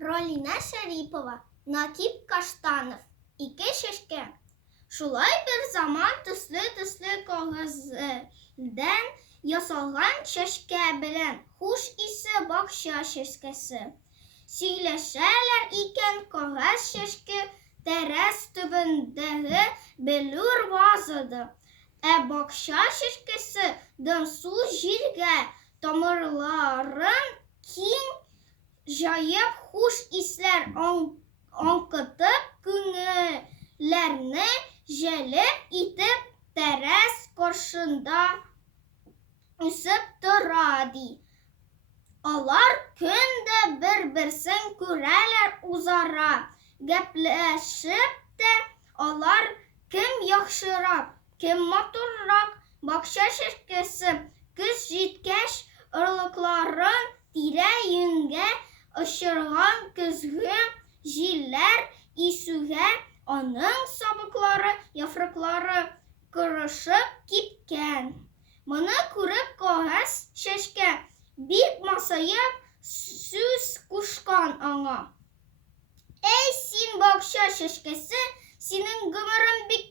Ролина Шарипова, Накип Каштанов. Ике шешке. Шулай bir zaman төсле кагаздан ясалган чәшкә белән хуш исе бакча чәшкәсе. Сөйләшәләр икән кагаз чәшке тәрәз төбендәге белүр вазыды. Бакча чәшкәсе дымсу җиргә тамырларын киң җаеп хуш исләр аңкытып күңелләрне җәлеп итеп тәрәз каршында үсеп тора ди. Алар көн дә бер-берсен күрәләр үзара. Гәпләшеп тә алар кем яхшырак, кем матуррак. Бакча чәшкәсе көз җиткәч орлыкларын тирә-юньгә очырган көзге җилләр исүгә аның сабыклары, яфраклары кырышып кипкән. Моны күреп кагаз чәшкә бик масаеп сүз кушкан аңа. Син бакча чәшкәсе, синең гомерең бик